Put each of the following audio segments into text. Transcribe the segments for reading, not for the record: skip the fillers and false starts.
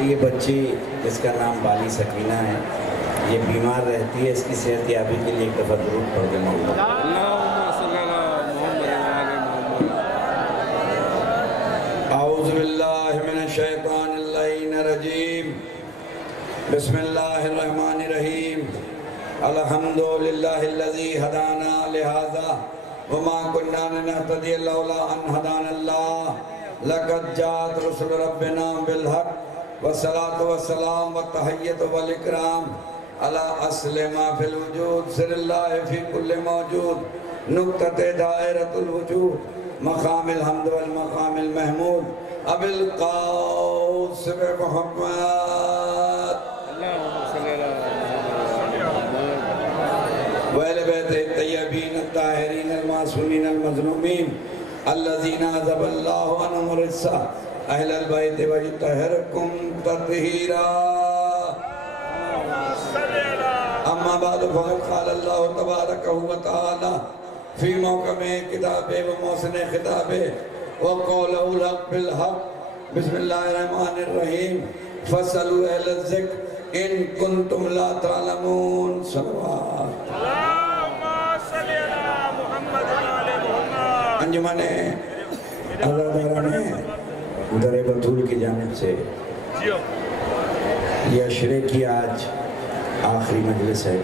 ہماری یہ بچی جس کا نام بالی سکینہ ہے، یہ بیمار رہتی ہے، اس کی صحت یابی کے لیے ایک دفعہ درود پڑھ دیں مولا۔ اعوذ باللہ من الشیطان اللعین الرجیم، بسم اللہ الرحمن الرحیم، الحمدللہ الذی ہدانا لہذا وما کننا لنہتدی لولا ان ہدانا اللہ، لقد جاءت رسل ربنا بالحق والصلاة والسلام والتحیت والاکرام علی اصل ما فی الوجود، سر اللہ فی کل موجود، نقطۃ دائرۃ الوجود، مقام الحمد والمقام المحمود، ابی القاس محمد وآل بیتہ الطیبین الطاہرین المعصومین المظلومین الذین عذب اللہ عنہم الرجس اہل البیت ویطہرکم تطہیرا۔ اما بعد فقد قال اللہ تبارک و تعالی فی موقع کتاب و موسن خطاب وقولہ الحق بالحق، بسم اللہ الرحمن الرحیم، فاسألوا اہل الذکر ان کنتم لا تعلمون۔ صلوات انجمن عزاداران در بطول کی جانب سے یہ عشرے کی آج آخری مجلس ہے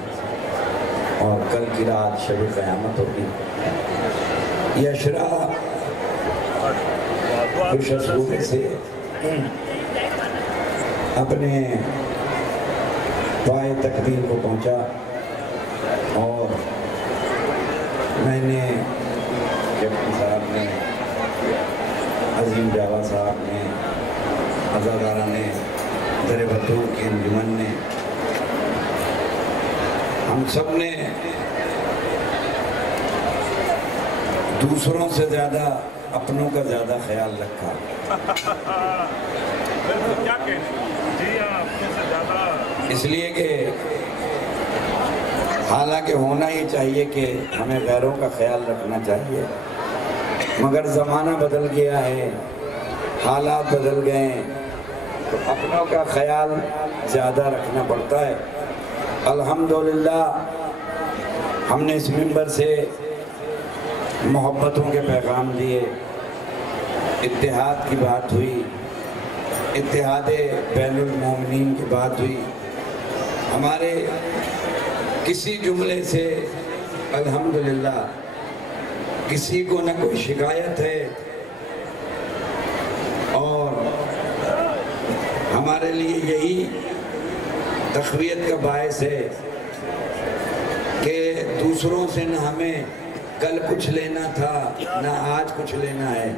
اور کل کی رات شب قیامت ہوگی۔ یہ عشرہ خوش اسلوبے سے اپنے پائے تقدیر کو پہنچا، اور میں نے کیپٹن صاحب نے، عظیم جاوا صاحب نے، عزادارہ نے، در بطول کی انجمن نے، ہم سب نے دوسروں سے زیادہ اپنوں کا زیادہ خیال رکھا۔ اس لیے کہ حالانکہ ہونا ہی چاہیے کہ ہمیں غیروں کا خیال رکھنا چاہیے، مگر زمانہ بدل گیا ہے، حالات بدل گئے ہیں، تو اپنوں کا خیال زیادہ رکھنا پڑتا ہے۔ الحمدللہ ہم نے اس منبر سے محبتوں کے پیغام دیے، اتحاد کی بات ہوئی، اتحاد بین المومنین کی بات ہوئی، ہمارے کسی جملے سے الحمدللہ کسی کو نہ کوئی شکایت ہے، اور ہمارے لیے یہی تقویت کا باعث ہے کہ دوسروں سے نہ ہمیں کل کچھ لینا تھا نہ آج کچھ لینا ہے،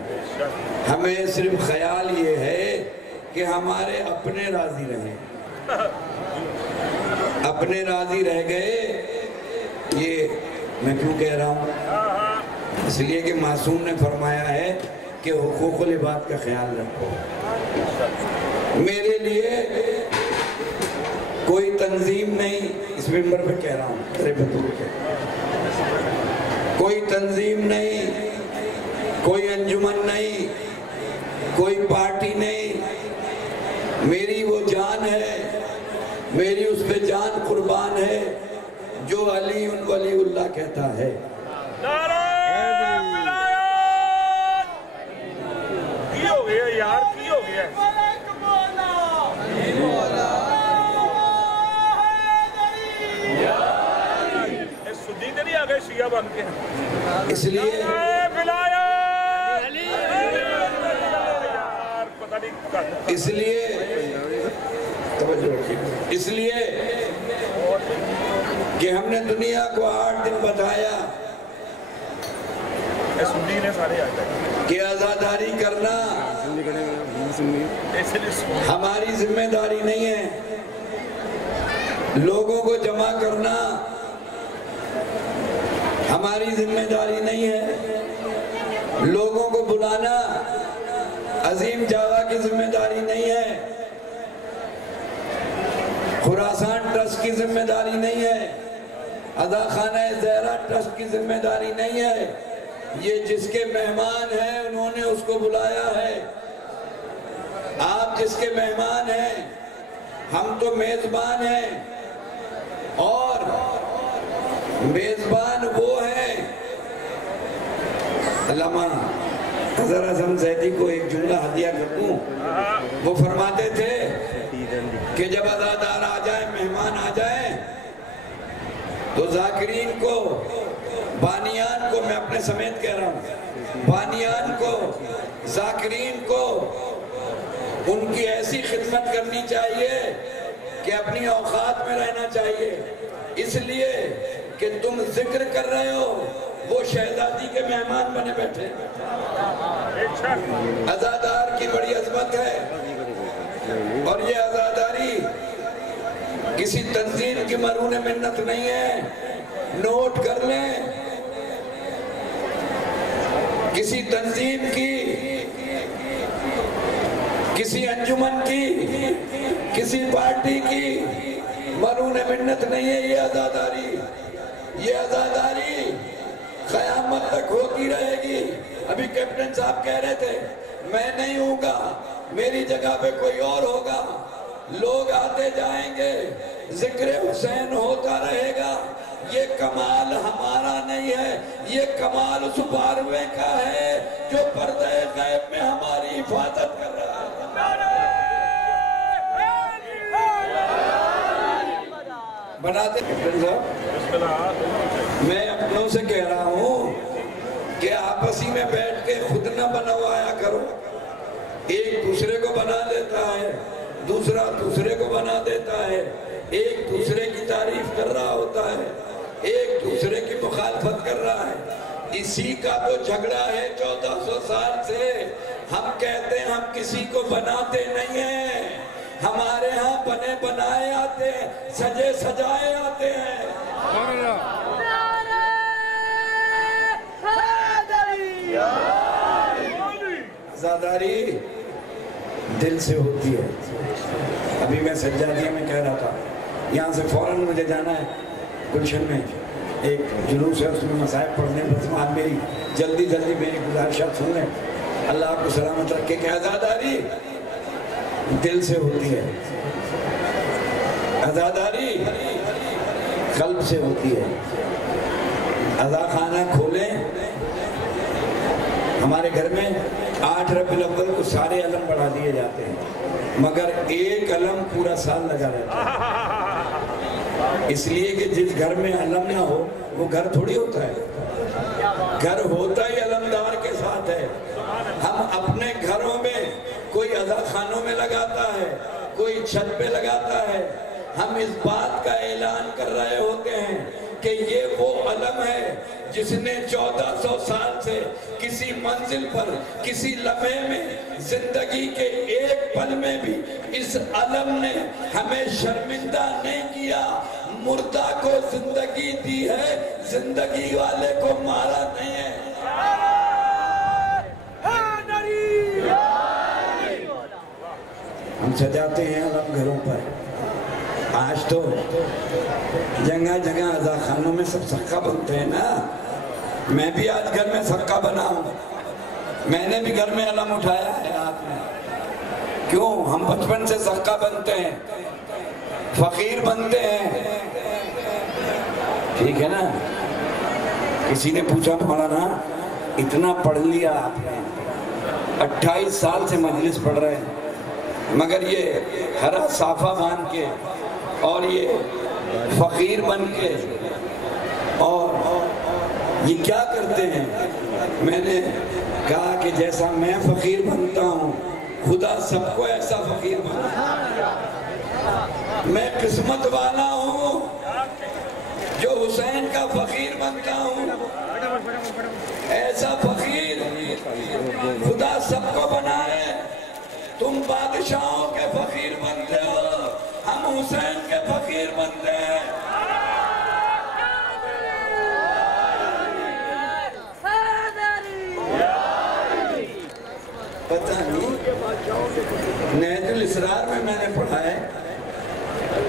ہمیں صرف خیال یہ ہے کہ ہمارے اپنے راضی رہیں۔ اپنے راضی رہ گئے، یہ میں کیوں کہہ رہا ہوں؟ اس لیے کہ معصوم نے فرمایا ہے کہ حقوق العباد کا خیال رکھو۔ میرے لیے کوئی تنظیم نہیں، اس منبر پہ کہہ رہا ہوں، کوئی تنظیم نہیں، کوئی انجمن نہیں، کوئی پارٹی نہیں، میری وہ جان ہے، میری اس پہ جان قربان ہے جو علی ولی اللہ کہتا ہے۔ نعرہ ولایت کی ہو گیا یار، کی ہو گیا سنی تو نہیں آگئے شیعہ بن کے، اس لیے اس لیے کہ ہم نے دنیا کو 8 دن بتایا کہ آزاداری کرنا ہماری ذمہ داری نہیں ہے، لوگوں کو جمع کرنا ہماری ذمہ داری نہیں ہے، لوگوں کو بلانا عظیم جاوا کی ذمہ داری نہیں ہے، خراسان ٹرسٹ کی ذمہ داری نہیں ہے، عزاخانہ زہرہ ٹرسٹ کی ذمہ داری نہیں ہے، یہ جس کے مہمان ہیں انہوں نے اس کو بلایا ہے۔ آپ آپ جس کے مہمان ہیں، ہم تو میزبان ہیں، اور میزبان وہ ہیں۔ علامہ حضرت اعظم زیدی کو ایک جملہ ہدیہ کر دوں، وہ فرماتے تھے کہ جب عزادار آ جائیں، مہمان آ جائیں، تو ذاکرین کو، بانیان کو، میں اپنے سمیت کہہ رہا ہوں، بانیان کو، ذاکرین کو ان کی ایسی خدمت کرنی چاہیے کہ اپنی اوقات میں رہنا چاہیے، اس لیے کہ تم ذکر کر رہے ہو، وہ شہزادی کے مہمان بنے بیٹھے۔ عزادار کی بڑی عظمت ہے، اور یہ عزاداری کسی تنظیم کی مرہون منت نہیں ہے، نوٹ کر لیں، کسی تنظیم کی، کسی انجمن کی، کسی پارٹی کی مرہون منت نہیں ہے یہ عزاداری۔ یہ عزاداری قیامت تک ہوتی رہے گی۔ ابھی کیپٹن صاحب کہہ رہے تھے میں نہیں ہوں گا، میری جگہ پہ کوئی اور ہوگا، لوگ آتے جائیں گے، ذکر حسین ہوتا رہے گا۔ یہ کمال ہمارا نہیں ہے، یہ کمال اس باروے کا ہے جو پردہ غیب میں ہماری حفاظت کر رہا ہے۔ بناتے کیپٹن صاحب، میں اپنوں سے کہہ رہا ہوں کہ آپسی میں بیٹھ کے خود نہ بنوایا کرو، ایک دوسرے کو بنا دیتا ہے، دوسرا دوسرے کو بنا دیتا ہے، ایک دوسرے کی تعریف کر رہا ہوتا ہے، ایک دوسرے کی مخالفت کر رہا ہے۔ اسی کا تو جھگڑا ہے 1400 سال سے۔ ہم کہتے ہیں ہم کسی کو بناتے نہیں ہیں، ہمارے ہاں بنے بنائے آتے ہیں، سجے سجائے آتے ہیں۔ عزاداری دل سے ہوتی ہے۔ ابھی میں سجادیہ میں کہہ رہا تھا، یہاں سے فوراً مجھے جانا ہے گلشن میں، ایک جلوس ہے، اس میں مصائب پڑھنے، بس آپ میری جلدی میری گزارشات سن لیں، اللہ آپ کو سلامت رکھے کہ عزاداری دل سے ہوتی ہے، عزاداری قلب سے ہوتی ہے۔ عزا خانہ کھولیں، ہمارے گھر میں 8 ربیع الاول کو سارے علم بڑھا دیے جاتے ہیں، مگر ایک علم پورا سال لگا رہتا ہے، اس لیے کہ جس گھر میں علم نہ ہو وہ گھر تھوڑی ہوتا ہے، گھر ہوتا ہی علمدار کے ساتھ ہے۔ ہم اپنے گھروں میں کوئی عزا خانوں میں لگاتا ہے، کوئی چھت پہ لگاتا ہے، ہم اس بات کا اعلان کر رہے ہوتے ہیں کہ یہ وہ علم ہے جس نے 1400 سال سے کسی منزل پر، کسی لمحے میں، زندگی کے ایک پل میں بھی اس علم نے ہمیں شرمندہ نہیں کیا، مردہ کو زندگی دی ہے، زندگی والے کو مارا نہیں ہے۔ ہم سجاتے ہیں علم گھروں پر، آج تو جگہ جگہ عزا خانوں میں سب سکہ بنتے ہیں نا، میں بھی آج گھر میں سکہ بنا ہوں، میں نے بھی گھر میں علم اٹھایا ہے ہاتھ میں۔ کیوں؟ ہم بچپن سے سکہ بنتے ہیں، فقیر بنتے ہیں، ٹھیک ہے نا؟ کسی نے پوچھا مولانا اتنا پڑھ لیا آپ نے، 28 سال سے مجلس پڑھ رہے ہیں، مگر یہ ہرا صافہ مان کے اور یہ فقیر بن کے اور یہ کیا کرتے ہیں؟ میں نے کہا کہ جیسا میں فقیر بنتا ہوں خدا سب کو ایسا فقیر بنتا۔ میں قسمت والا ہوں جو حسین کا فقیر بنتا ہوں، ایسا فقیر خدا سب کو بنائے۔ تم بادشاہوں کے فقیر بنتے ہو، ہم حسین کے فقیر بنتے ہیں۔ پتہ نہیں نہج الاسرار میں نے پڑھا ہے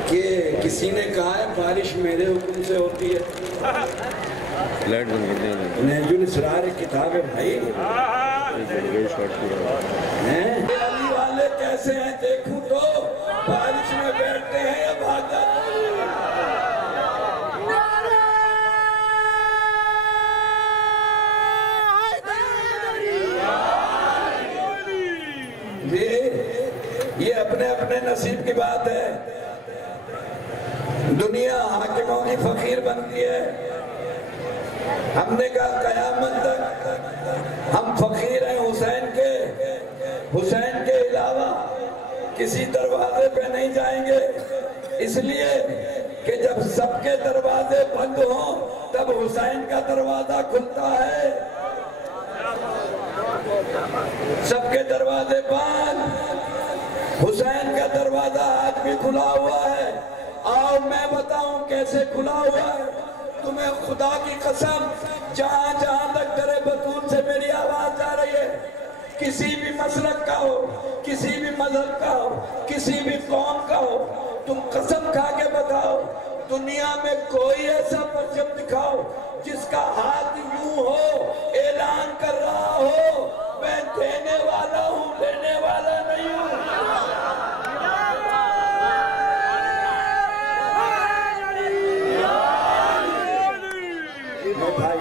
کہ کسی نے کہا ہے بارش میرے حکم سے ہوتی ہے۔ نہج الاسرار ایک کتاب ہے بھائی، علی والے کیسے کیسے ہیں دیکھوں تو بارش میں بیٹھتے ہیں یا بھاگ جاتے ہیں؟ یہ اپنے اپنے نصیب کی بات ہے. دنیا حاکموں کی فقیر بنتی ہے. ہم نے کہا قیامت تک ہم فقیر ہیں حسین کے علاوہ کسی دروازے پہ نہیں جائیں گے. اس لیے کہ جب سب کے دروازے بند ہوں تب حسین کا دروازہ کھلتا ہے. سب کے دروازے بند، حسین کا دروازہ آج بھی کھلا ہوا ہے. آؤ میں بتاؤں کیسے کھلا ہوا ہے. تمہیں خدا کی قسم جہاں جہاں تک در بطول سے میری آواز جا رہی ہے، کسی بھی مسلک کا ہو، کسی بھی مذہب کا ہو، کسی بھی قوم کا ہو، تم قسم کھا کے بتاؤ دنیا میں کوئی ایسا پرچم دکھاؤ جس کا ہاتھ یوں ہو اعلان کر رہا ہو میں دینے والا ہوں، لینے والا نہیں ہوں. بھائی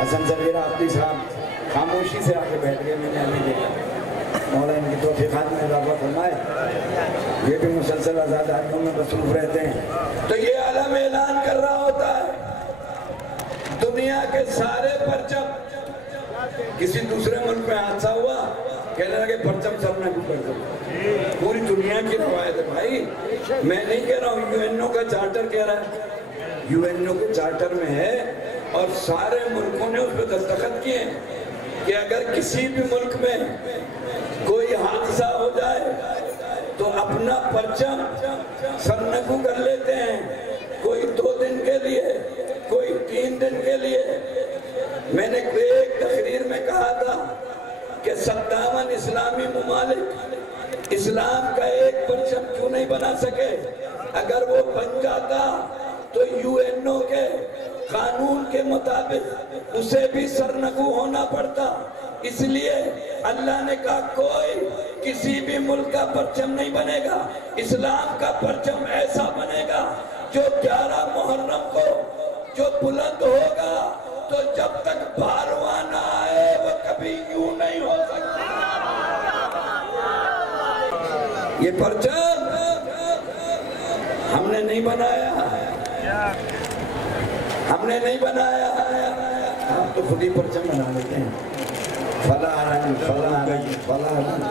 حسن سبیرہ عبدی صاحب خاموشی سے آگے بیٹھ گئے، میں نے ابھی دیکھا. مولا ان کی توفیقات میں اضافہ فرمائے. یہ بھی مسلسل آزادیوں میں مصروف رہتے ہیں. تو یہ عالم اعلان کر رہا ہوتا ہے دنیا کے سارے پرچم. کسی دوسرے ملک میں حادثہ ہوا کہنے لگے پرچم سب نے کر دو. پوری دنیا کی روایت ہے بھائی. میں نہیں کہہ رہا ہوں، یو این او کا چارٹر کہہ رہا ہے. یو این او کے چارٹر میں ہے اور سارے ملکوں نے اس پہ دستخط کیے کہ اگر کسی بھی ملک میں کوئی حادثہ ہو جائے تو اپنا پرچم سرنگو کر لیتے ہیں. کوئی 2 دن کے لیے، کوئی 3 دن کے لیے. میں نے ایک تقریر میں کہا تھا کہ 57 اسلامی ممالک اسلام کا ایک پرچم کیوں نہیں بنا سکے. اگر وہ بن جاتا تو یو این او کے قانون کے مطابق اسے بھی سرنگو ہونا پڑتا. اس لیے اللہ نے کہا کوئی کسی بھی ملک کا پرچم نہیں بنے گا. اسلام کا پرچم ایسا بنے گا جو 11 محرم کو جو بلند ہوگا تو جب تک بارواں نہ آئے وہ کبھی یوں نہیں ہو سکتا. یہ پرچم ہم نے نہیں بنایا، ہم نے نہیں بنایا. ہم تو خود ہی پرچم بنا لیتے ہیں. فلاں رنگ فلاں رنگ فلاں رنگ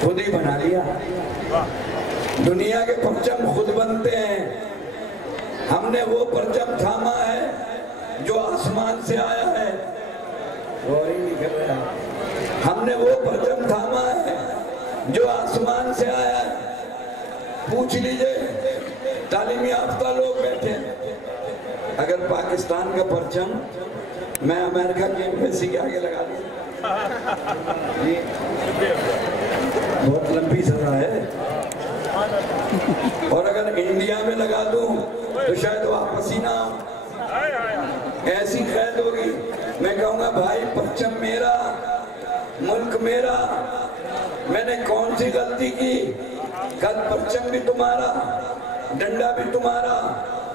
خود ہی بنا لیا. دنیا کے پرچم خود بنتے ہیں. ہم نے وہ پرچم تھاما ہے جو آسمان سے آیا ہے. غور ہی نہیں کر رہا. ہم نے وہ پرچم تھاما ہے جو آسمان سے آیا ہے. پوچھ لیجئے تعلیم یافتہ لوگ بیٹھے ہیں، اگر پاکستان کا پرچم میں امریکہ کی ایمبیسی کے آگے لگا دوں یہ بہت لمبی سزا ہے. اور اگر انڈیا میں لگا دوں تو شاید واپس ہی نہ ہو. ایسی قید ہوگی. میں کہوں گا بھائی پرچم میرا، ملک میرا. میں نے کون سی غلطی کی؟ کل پرچم بھی تمہارا، ڈنڈا بھی تمہارا،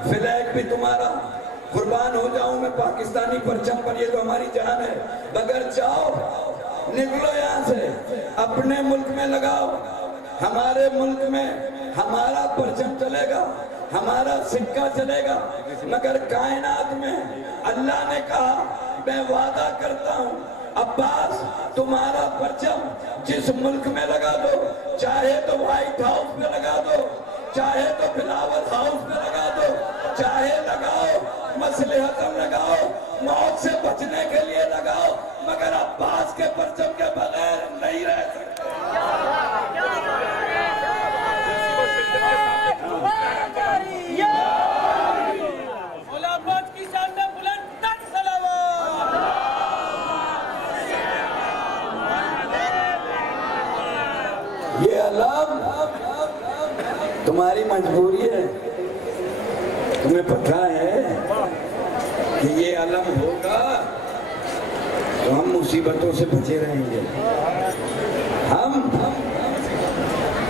فلیگ بھی تمہارا. قربان ہو جاؤں میں پاکستانی پرچم پر، یہ تو ہماری جان ہے. مگر جاؤ نکلو یہاں سے، اپنے ملک میں لگاؤ. ہمارے ملک میں ہمارا پرچم چلے گا، ہمارا سکہ چلے گا. مگر کائنات میں اللہ نے کہا میں وعدہ کرتا ہوں عباس تمہارا پرچم جس ملک میں لگا دو، چاہے تو وائٹ ہاؤس میں لگا دو، چاہے تو بلاول ہاؤس میں لگا دو، چاہے لگاؤ مصلحتاً لگاؤ، موت سے بچنے کے لیے لگاؤ، مگر عباس کے پرچم کے بغیر نہیں رہ سکتے. یہ علم تمہاری مجبوری ہے. تمہیں پتہ ہے کہ یہ علم ہوگا تو ہم مصیبتوں سے بچے رہیں گے. ہم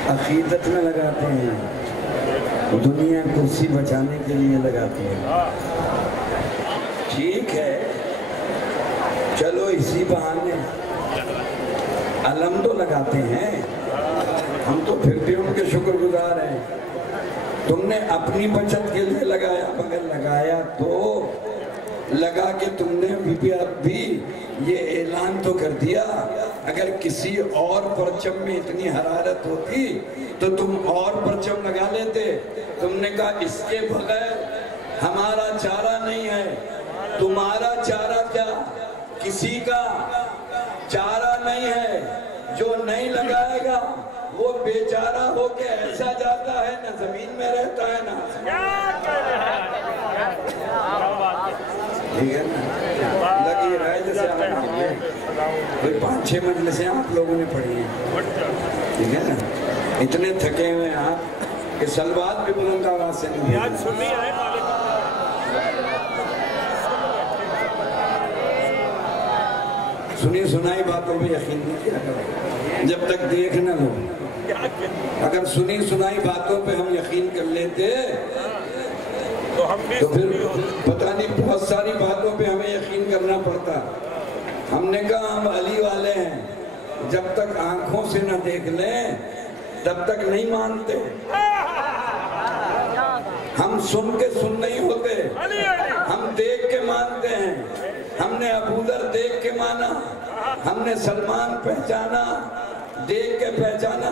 عقیدت میں لگاتے ہیں، دنیا کرسی بچانے کے لیے لگاتے ہیں۔ ٹھیک ہے، چلو اسی بہانے علم تو لگاتے ہیں، ہم تو پھر بھی ان کے شکر گزار ہیں۔ تم نے اپنی بچت کے لیے لگایا، مگر لگایا تو لگا کہ تم نے بھی یہ اعلان تو کر دیا، اگر کسی اور پرچم میں اتنی حرارت ہوتی تو تم اور پرچم لگا لیتے۔ تم نے کہا اس کے بغیر ہمارا چارہ نہیں ہے، تمہارا چارہ کیا، کسی کا چارہ نہیں ہے، جو نہیں لگائے گا وہ بیچارہ ہو کے ایسا جاتا ہے، نہ زمین میں رہتا ہے نہ ٹھیک ہے نا، لگی رائے جیسے کوئی 5-6 مجلسیں آپ لوگوں نے پڑھی ہیں، ٹھیک ہے نا، اتنے تھکے ہوئے آپ کہ سلوات بھی بلند آواز سے نہیں آج سنی آئے مالک سنی سنائی باتوں پہ یقین نہیں کیا کرو جب تک دیکھ نہ لو۔ اگر سنی سنائی باتوں پہ ہم یقین کر لیتے تو ہم بھی تو پھر پتہ نہیں بہت ساری باتوں پہ ہمیں یقین کرنا پڑتا۔ ہم نے کہا ہم علی والے ہیں، جب تک آنکھوں سے نہ دیکھ لیں تب تک نہیں مانتے۔ ہم سن کے سن نہیں ہوتے، ہم دیکھ کے مانتے ہیں۔ ہم نے ابو ذر دیکھ کے مانا، ہم نے سلمان پہچانا دیکھ کے پہچانا،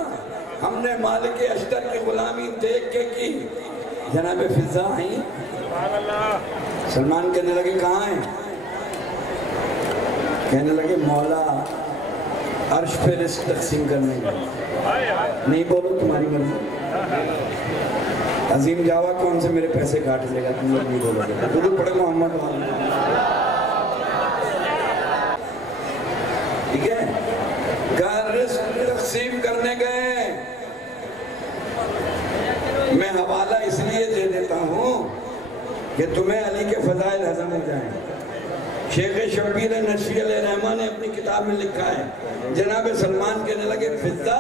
ہم نے مالک اشتر کی غلامی دیکھ کے کی۔ جناب فضا ہیں، سلمان کہنے لگے کہاں ہیں؟ کہنے لگے مولا عرش پہ رزق تقسیم کرنے کا۔ نہیں بولو تمہاری مرضی، عظیم جاوا کون سے میرے پیسے کاٹ لے گا، تم لوگ نہیں بولو گے۔ درود پڑھے محمد ٹھیک ہے، کہا رزق تقسیم کرنے گئے۔ میں حوالہ اس لیے دے دیتا ہوں کہ تمہیں علی کے فضائل ہضم ہو جائیں۔ شیخ شبیر نشفی علیہ رحمہ نے اپنی کتاب میں لکھا ہے، جناب سلمان کہنے لگے فضا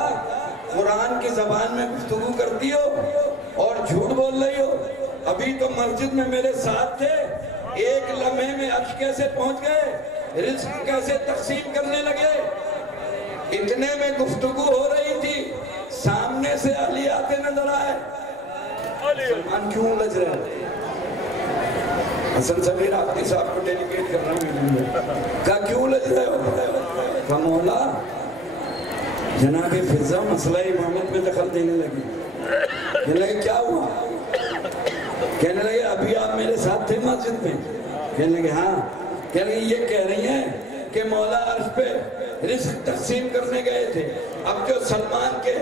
قرآن کی زبان میں گفتگو کرتی ہو اور جھوٹ بول رہی ہو، ابھی تو مسجد میں میرے ساتھ تھے، ایک لمحے میں عرش کیسے پہنچ گئے، رزق کیسے تقسیم کرنے لگے۔ اتنے میں گفتگو ہو رہی تھی، سامنے سے علی آتے نظر آئے۔ سلمان کیوں لج رہے ہیں؟ حسن صغیر آفتی صاحب کو ڈیلیگیٹ کرنا ہے، کہا کیوں لج رہے ہو؟ کہا مولا جناب فضا مسئلہ امامت میں دخل دینے لگی۔ کہنے لگے کیا ہوا؟ کہنے لگے ابھی آپ میرے ساتھ تھے مسجد میں؟ کہنے لگے ہاں۔ کہنے لگے یہ کہہ رہی ہیں کہ مولا عرش پہ رزق تقسیم کرنے گئے تھے، اب جو سلمان کے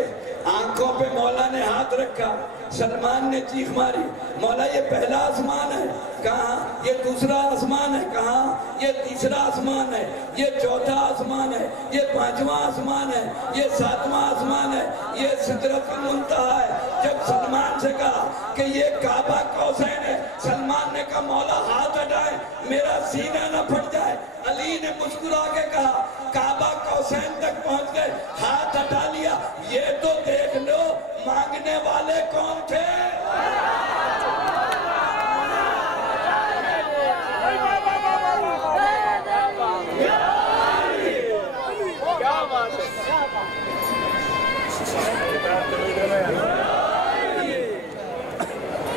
آنکھوں پہ مولا نے ہاتھ رکھا، سلمان نے چیخ ماری، مولا یہ پہلا آسمان ہے، کہاں یہ دوسرا آسمان ہے، کہاں یہ تیسرا آسمان ہے، یہ چوتھا آسمان ہے، یہ پانچواں آسمان ہے، یہ ساتواں آسمان ہے، یہ سدرۃ المنتہا ہے۔ جب سلمان سے کہا کہ یہ کعبہ قوسین ہے، سلمان نے کہا مولا ہاتھ ہٹائیں میرا سینہ نہ پھٹ جائے۔ علی نے مسکرا کے کہا کعبہ قوسین تک پہنچ گئے، ہاتھ ہٹا لیا، یہ تو دیکھ لو مانگنے والے کون تھے۔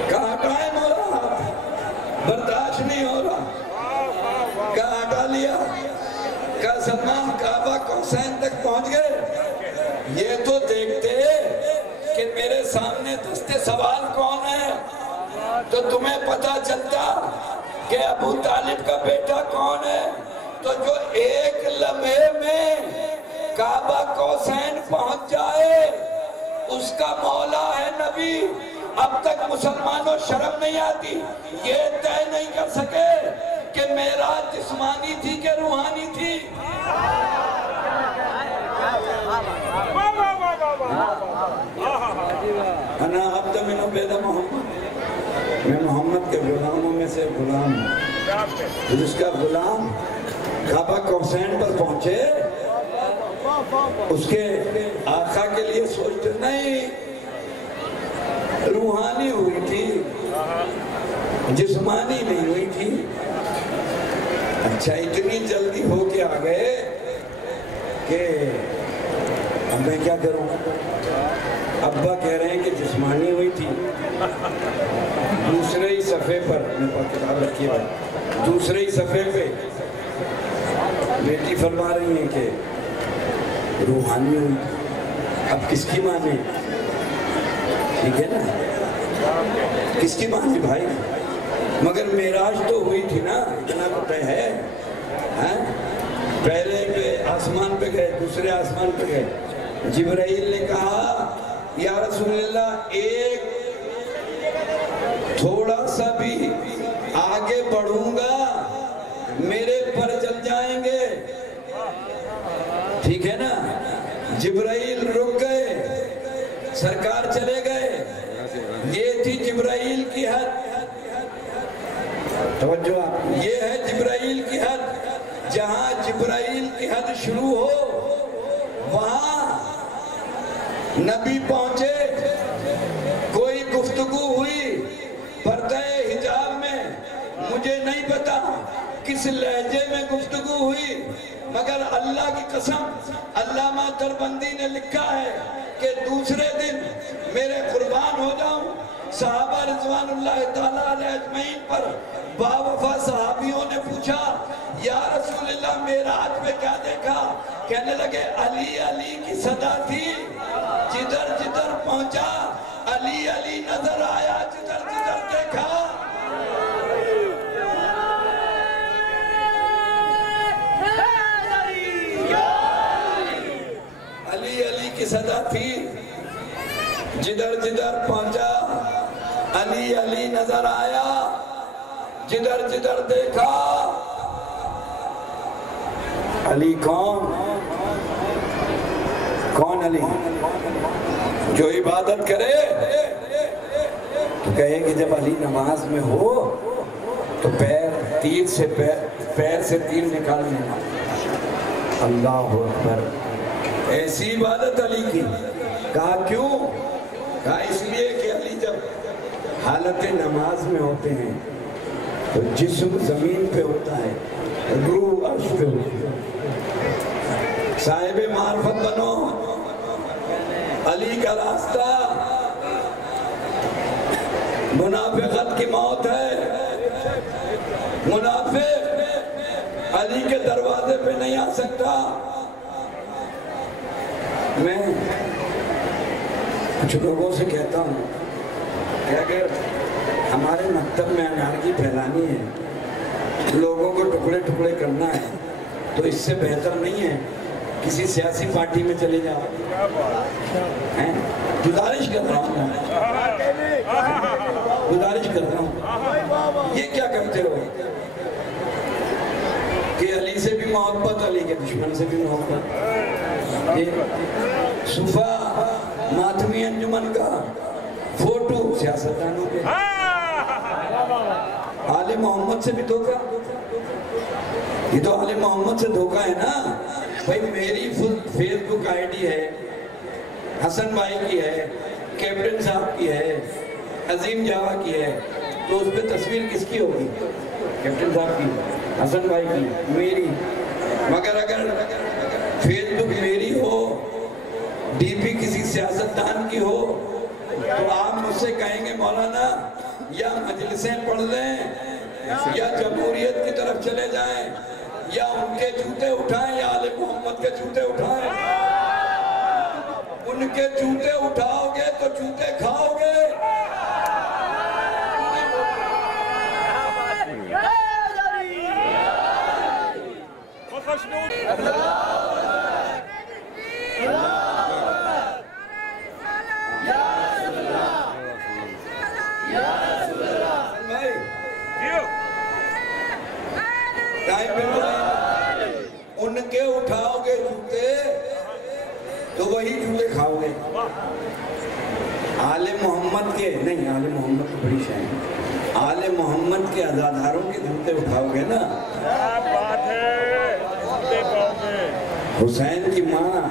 کہا ہٹائے مولا، برداشت نہیں ہو رہا، کہا ہٹا لیا۔ کہا سلمان کعبہ قوسین تک پہنچ گئے، یہ تو دیکھتے کہ میرے سامنے دستے سوال کون ہے تو تمہیں پتا چلتا کہ ابو طالب کا بیٹا کون ہے، تو جو ایک لمحے میں کعبہ قوسین پہنچ جائے اس کا مولا ہے نبی۔ اب تک مسلمانوں شرم نہیں آتی، یہ طے نہیں کر سکے کہ معراج جسمانی تھی کہ روحانی تھی۔ انا عبد من عبید محمد، میں محمد کے غلاموں میں سے غلام ہوں۔ جس کا غلام کعبہ قوسین پر پہنچے اس کے آقا کے لیے سوچتے نہیں جسمانی نہیں ہوئی تھی. اچھا اتنی جلدی ہو کے آ گئے کہ اب میں کیا کروں. ابا کہہ رہے ہیں کہ جسمانی ہوئی تھی. دوسرے ہی صفحے پر میں کتاب رکھی ہے, دوسرے ہی صفحے پہ بیٹی فرما رہی ہیں کہ روحانی ہوئی. اب کس کی مانے؟ ٹھیک ہے نا, کس کی مانے بھائی؟ مگر معراج تو ہوئی تھی نا, اتنا تو طے ہے. پہلے پہ آسمان پہ گئے, دوسرے آسمان پہ گئے. جبرائیل نے کہا یا رسول اللہ ایک تھوڑا سا بھی آگے بڑھوں گا میرے پر جل جائیں گے. ٹھیک ہے نا. جبرائیل رک گئے, سرکار چلے گئے. یہ تھی جبرائیل کی حد. توجہ, یہ ہے جبرائیل کی حد. جہاں جبرائیل کی حد شروع ہو وہاں نبی پہنچے. کوئی گفتگو ہوئی پردہ حجاب میں, مجھے نہیں پتا کس لہجے میں گفتگو ہوئی, مگر اللہ کی قسم علامہ دربندی نے لکھا ہے کہ دوسرے دن میرے قربان ہو جاؤں صحابہ رضوان اللہ تعالیٰ علیہ اجمعین پر باوفا صحابیوں نے پوچھا یا رسول اللہ معراج میں کیا دیکھا؟ کہنے لگے علی علی کی صدا تھی, جدھر جدھر پہنچا علی علی نظر آیا, جدھر جدھر دیکھا. علی علی کی صدا تھی, جدھر جدھر پہنچا علی علی نظر آیا, جدھر جدھر دیکھا. علی کون؟ کون علی؟ جو عبادت کرے تو کہے کہ جب علی نماز میں ہو تو پیر سے تیر نکال لینا. اللہ اکبر. ایسی عبادت علی کی. کہا کیوں؟ کہا اس لیے کہ علی جب حالت نماز میں ہوتے ہیں تو جسم زمین پہ ہوتا ہے, روح عرش پہ ہوتی ہے. صاحب معرفت بنو, علی کا راستہ منافقت کی موت ہے. منافق علی کے دروازے پہ نہیں آ سکتا. میں کچھ لوگوں سے کہتا ہوں کہ اگر ہمارے مکتب میں انارکی پھیلانی ہے, لوگوں کو ٹکڑے ٹکڑے کرنا ہے, تو اس سے بہتر نہیں ہے کسی سیاسی پارٹی میں چلے جاؤ. گزارش کر رہا ہوں, گزارش کر رہا ہوں. یہ کیا کرتے ہو کہ علی سے بھی محبت, علی کے دشمن سے بھی محبت. صفحہ ماتمی انجمن کا فوٹو سیاستدانوں کے. آل محمد سے بھی دھوکہ. یہ تو آل محمد سے دھوکہ ہے نا بھائی. میری فیس بک آئی ڈی ہے, حسن بھائی کی ہے, کیپٹن صاحب کی ہے, عظیم جاوا کی ہے, تو اس پہ تصویر کس کی ہوگی؟ کیپٹن صاحب کی, حسن بھائی کی, میری. مگر اگر فیس بک میری ہو, ڈی پی کسی سیاستدان کی ہو, تو آپ مجھ سے کہیں گے مولانا یا مجلسیں پڑھ لیں یا جمہوریت کی طرف چلے جائیں, یا ان کے جوتے اٹھائیں یا آل محمد کے جوتے اٹھائیں. ان کے جوتے اٹھاؤ گے تو جوتے کھاؤ گے. ان کے اٹھاؤ گے جوتے تو وہی جوتے کھاؤ گے. آل محمد کے نہیں, آل محمد تو بڑی شاید ہے, آل محمد کے عزاداروں کے جوتے اٹھاؤ گے نا. کیا بات ہے. حسین کی ماں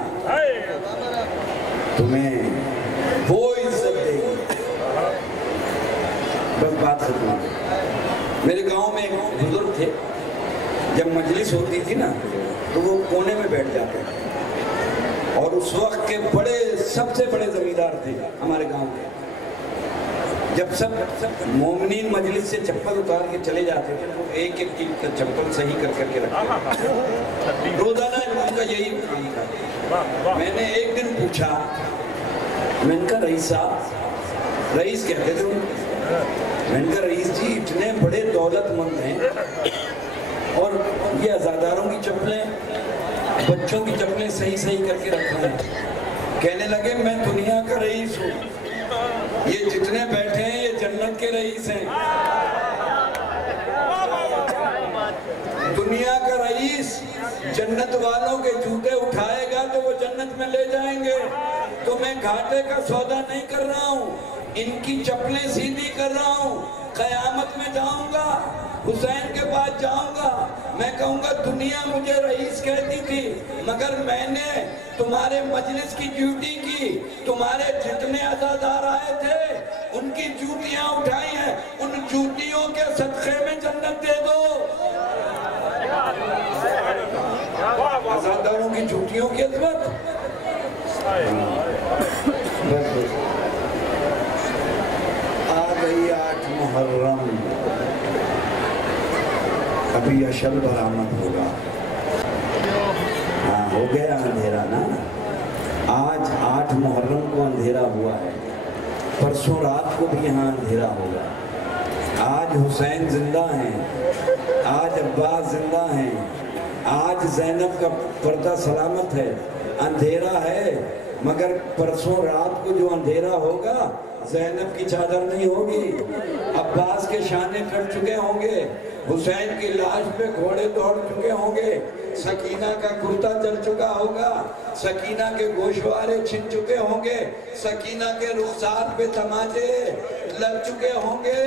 تمہیں وہ عزت دے گی. بس بات ختم. میرے گاؤں میں ایک بزرگ تھے، جب مجلس ہوتی تھی نا تو وہ کونے میں بیٹھ جاتے تھے، اور اس وقت کے سب سے بڑے زمیندار تھے ہمارے گاؤں کے۔ جب سب مومنین مجلس سے چپل اتار کے چلے جاتے تھے تو ایک ایک کی چپل صحیح کر کے رکھتے تھے، روزانہ ان کا یہی کام تھا۔ میں نے ایک دن پوچھا، میں نے کہا رئیس صاحب، رئیس کہتے تھے میں نے کہا رئیس جی اتنے بڑے دولت مند ہیں اور یہ عزاداروں کی چپلیں، بچوں کی چپلیں صحیح کر کے رکھا ہے۔ کہنے لگے میں دنیا کا رئیس ہوں، یہ جتنے بیٹھے ہیں یہ جنت کے رئیس ہیں۔ دنیا کا رئیس جنت والوں کے جوتے اٹھائے گا تو وہ جنت میں لے جائیں گے، تو میں گھاٹے کا سودا نہیں کر رہا ہوں، ان کی چپلیں سیدھی کر رہا ہوں۔ قیامت میں جاؤں گا، حسین کے پاس جاؤں گا، میں کہوں گا دنیا مجھے رئیس کہتی تھی مگر میں نے تمہارے مجلس کی ڈیوٹی کی، تمہارے جتنے عزادار آئے تھے ان کی جوتیاں اٹھائی ہیں، ان جوتیوں کے صدقے میں جنت دے دو۔ عزاداروں کی جوتیوں کی عظمت۔ آ گئی 8 محرم، ابھی اشل برآمد ہوگا۔ ہاں ہو گیا اندھیرا نا، آج 8 محرم کو اندھیرا ہوا ہے، پرسوں رات کو بھی یہاں اندھیرا ہوگا۔ آج حسین زندہ ہیں، آج عباس زندہ ہیں، آج زینب کا پردہ سلامت ہے۔ اندھیرا ہے مگر پرسوں رات کو جو اندھیرا ہوگا زینب کی چادر نہیں ہوگی، عباس کے شانے کٹ چکے ہوں گے، حسین کی لاش پہ گھوڑے دوڑ چکے ہوں گے، سکینہ کا کرتا چل چکا ہوگا، سکینہ کے گوشوارے چھن چکے ہوں گے، سکینہ کے رخسار پہ تماچے لگ چکے ہوں گے،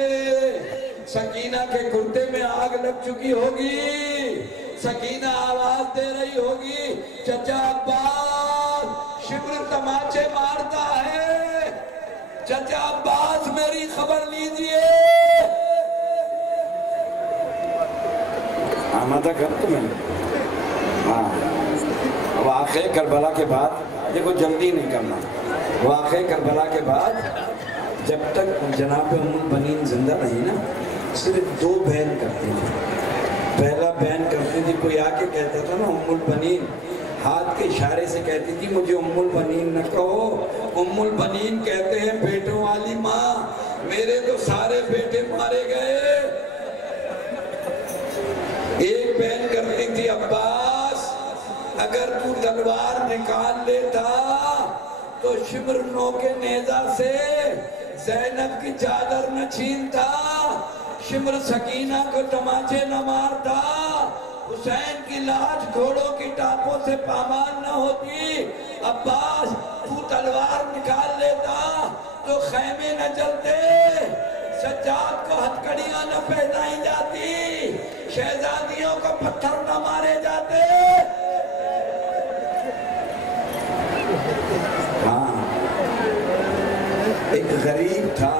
سکینہ کے کرتے میں آگ لگ چکی ہوگی، سکینہ آواز دے رہی ہوگی چچا عباس شبر تماچے مارتا ہے، چچا عباس میری خبر لیجئے۔ آمدہ کر تمہیں ہاں واقع کربلا کے بعد، دیکھو جلدی نہیں کرنا، واقع کربلا کے بعد جب تک جناب ام البنین زندہ رہی نا صرف 2 بیان کرتی تھی۔ پہلا بیان کرتی تھی، کوئی آ کے کہتا تھا نا ام البنین، ہاتھ کے اشارے سے کہتی تھی مجھے ام البنین نہ کہو، ام البنین کہتے ہیں بیٹوں والی ماں، میرے تو سارے بیٹے مارے گئے۔ ایک بہن کرتی تھی عباس اگر تو تلوار نکال لیتا تو شبر نو کے نیزہ سے زینب کی چادر نہ چھینتا، شمر سکینہ کو تماچے نہ مارتا، حسین کی لاش گھوڑوں کی ٹاپوں سے پامال نہ ہوتی، عباس تو تلوار نکال لیتا تو خیمے نہ جلتے، سجاد کو ہتھکڑیاں نہ پہنائی جاتی، شہزادیوں کو پتھر نہ مارے جاتے۔ ہاں ایک غریب تھا،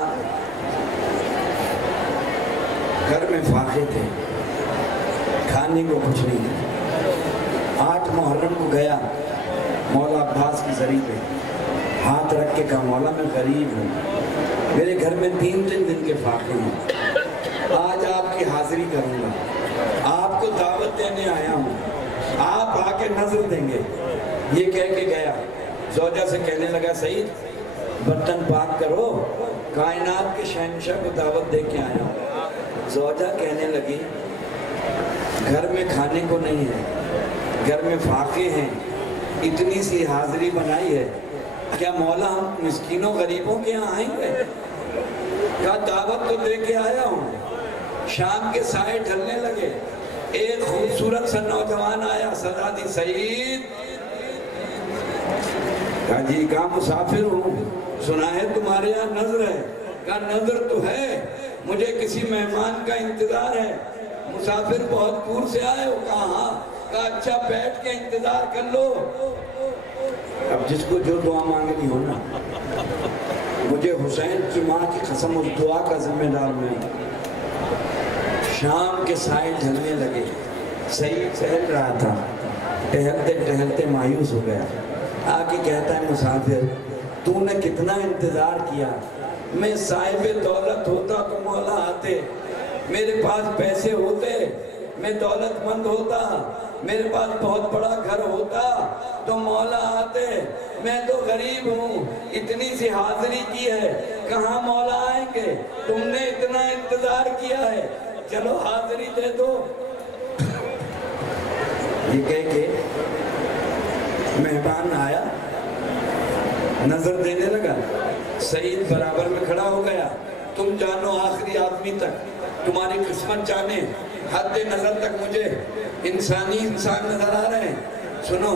گھر میں فاقے تھے، کھانے کو کچھ نہیں تھا۔ 8 محرم کو گیا مولا عباس کی زری پہ، ہاتھ رکھ کے کہا مولا میں غریب ہوں، میرے گھر میں 3 دن کے فاقے ہیں، آج آپ کی حاضری کروں گا، آپ کو دعوت دینے آیا ہوں، آپ آ کے نظر دیں گے۔ یہ کہہ کے گیا، زوجہ سے کہنے لگا سعید برتن پاک کرو، کائنات کے شہنشاہ کو دعوت دے کے آیا ہوں۔ زوجہ کہنے لگی گھر میں کھانے کو نہیں ہے، گھر میں فاقے ہیں، اتنی سی حاضری بنائی ہے، کیا مولا ہم مسکینوں غریبوں کے یہاں آئیں گے؟ کہا دعوت تو دے کے آیا ہوں۔ شام کے سائے ڈھلنے لگے، ایک خوبصورت سا نوجوان آیا، صدا دی سعید، کہا جی کہاں مسافر ہوں، سنا ہے تمہارے یہاں نظر ہے، کہا نظر تو ہے، مجھے کسی مہمان کا انتظار ہے، مسافر بہت دور سے آئے ہو، کہا ہاں، کہا اچھا بیٹھ کے انتظار کر لو۔ اب جس کو جو دعا مانگنی ہو نا، مجھے حسین کی ماں کی قسم اس دعا کا ذمہ دار میں، شام کے سائے ڈھلنے لگے. سعید ٹہل رہا تھا, ٹہلتے ٹہلتے مایوس ہو گیا. آ کے کہتا ہے مسافر, تو نے کتنا انتظار کیا, میں صاحب دولت ہوتا تو مولا آتے, میرے پاس پیسے ہوتے, میں دولت مند ہوتا, میرے پاس بہت بڑا گھر ہوتا تو مولا آتے, میں تو غریب ہوں, اتنی سی حاضری کی ہے, کہاں مولا آئیں گے, تم نے اتنا انتظار کیا ہے, چلو حاضری دے دو. یہ کہہ کے مہمان آیا, نظر دینے لگا. سعید برابر میں کھڑا ہو گیا. تم جانو آخری آدمی تک, تمہاری قسمت جانے, حد نظر تک مجھے انسان نظر آ رہے ہیں. سنو,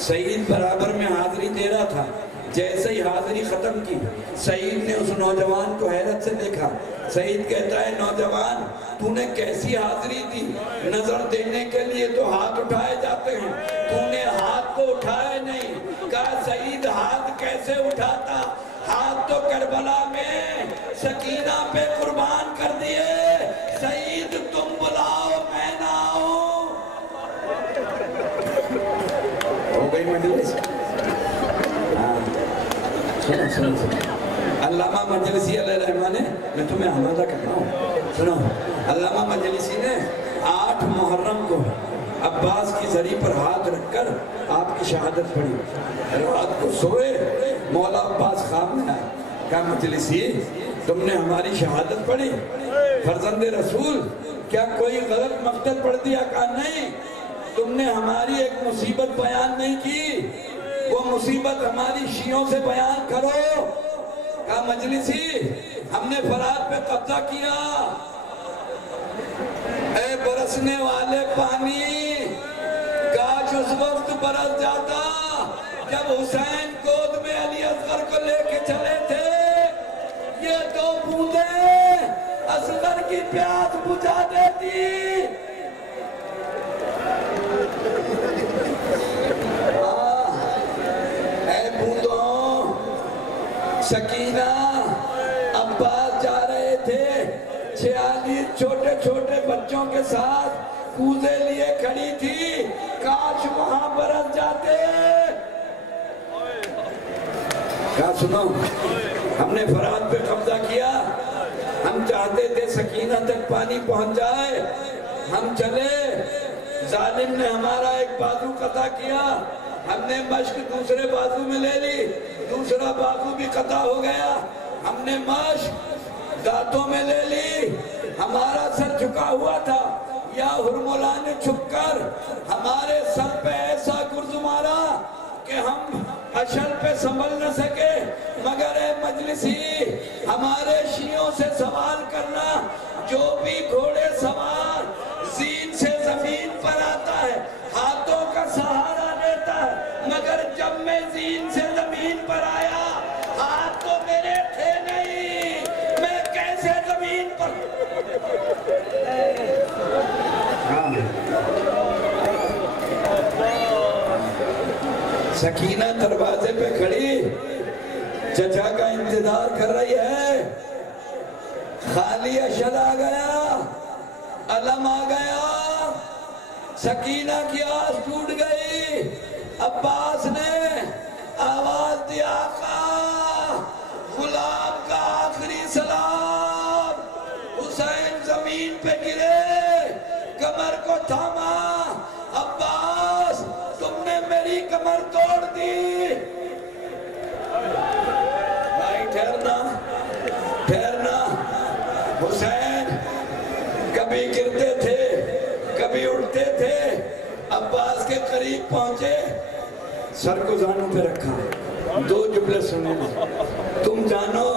سعید برابر میں حاضری دے رہا تھا. جیسے ہی حاضری ختم کی, سعید نے اس نوجوان کو حیرت سے دیکھا. سعید کہتا ہے, نوجوان تو نے کیسی حاضری دی, نظر دینے کے لیے تو ہاتھ اٹھائے جاتے ہیں, تو نے ہاتھ تو اٹھائے نہیں. کہا سعید ہاتھ کیسے اٹھاتا, ہاتھ تو کربلا میں سکینہ پہ قربان کر دیے. سعید تم بلاؤ میں نہ آؤں. ہو گئی مجلس. سنو علامہ مجلسی علیہ الرحمہ نے, میں تمہیں آمادہ کرنا ہوں, سنو علامہ مجلسی نے 8 محرم کو عباس کی زری پر ہاتھ رکھ کر آپ کی شہادت پڑھی. رات کو سوئے, مولا عباس خواب میں آئے. کہا مجلسی تم نے ہماری شہادت پڑھی, فرزند رسول کیا کوئی غلط مقصد پڑھ دیا؟ کہا نہیں, تم نے ہماری ایک مصیبت بیان نہیں کی, وہ مصیبت ہماری شیعوں سے بیان کرو. کہا مجلسی ہم نے فرات پہ قبضہ کیا. اے برسنے والے پانی, کاش اس وقت برس جاتا جب حسین گود میں علی اصغر کو لے کے چلے تھے. یہ 2 بوندیں اصغر کی پیاس بجھا دیتی. اے بوندوں, سکینہ عباس جا رہے تھے, 46 چھوٹے چھوٹے بچوں کے ساتھ کوزے لیے کھڑی تھی, کاش وہاں برس جاتے. کہا سنو, ہم نے فرات پہ قبضہ کیا, ہم چاہتے تھے سکینہ تک پانی پہنچ جائے, ہم چلے, ظالم نے ہمارا ایک بازو قطع کیا, ہم نے مشق دوسرے بازو میں لے لی, دوسرا بازو بھی قطع ہو گیا, ہم نے مشق دانتوں میں لے لی, ہمارا سر جھکا ہوا تھا, یا ہرملا نے چھپ کر ہمارے سر پہ ایسا گرز مارا کہ ہم اشل پہ سنبھل نہ سکے. مگر اے مجلسی, ہمارے شیعوں سے سوال کرنا, جو بھی گھوڑے سوار زین سے زمین پر آتا ہے ہاتھوں کا سہارا دیتا ہے, مگر جب میں زین سے زمین پر آیا ہاتھ تو میرے تھے نہیں, میں کیسے زمین پر. سکینہ دروازے پہ کھڑی, چچا کا انتظار کر رہی ہے. خالی اشد آ گیا, علم آ گیا, سکینہ کی آس ٹوٹ گئی. عباس نے آواز دیا, آقا غلام کا آخری سلام. حسین زمین پہ گرے, کمر کو تھاما. عباس تم نے میری کمر توڑ دی. بھائی ٹھہرنا, ٹھہرنا. حسین کبھی گرتے تھے, کبھی اڑتے تھے. عباس کے قریب پہنچے, سر کو زانوں پہ رکھا, 2 جملے سننے میں. تم جانو,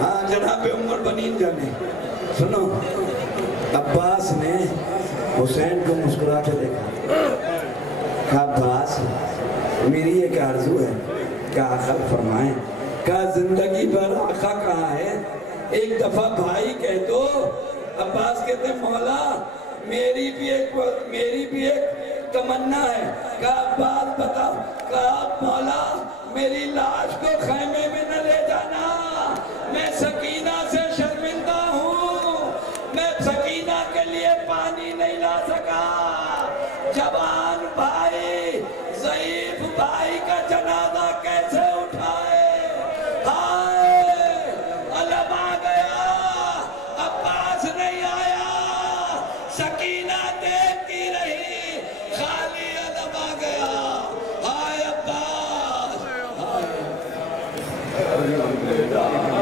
ہاں جناب عمر بنین جانے. سنو, عباس نے حسین کو مسکرا کے دیکھا. کہا عباس میری ایک آرزو ہے. کہا آقا فرمائیں. کہا زندگی بھر آقا کہاں ہے, ایک دفعہ بھائی کہہ دو. عباس کہتے ہیں مولا میری بھی ایک تمنا ہے. کہا عباس بتا. کہا مولا میری لاش کو خیمے میں نہ لے جانا, میں سکینہ سے شرمندہ ہوں, میں سکینہ الحمدللہ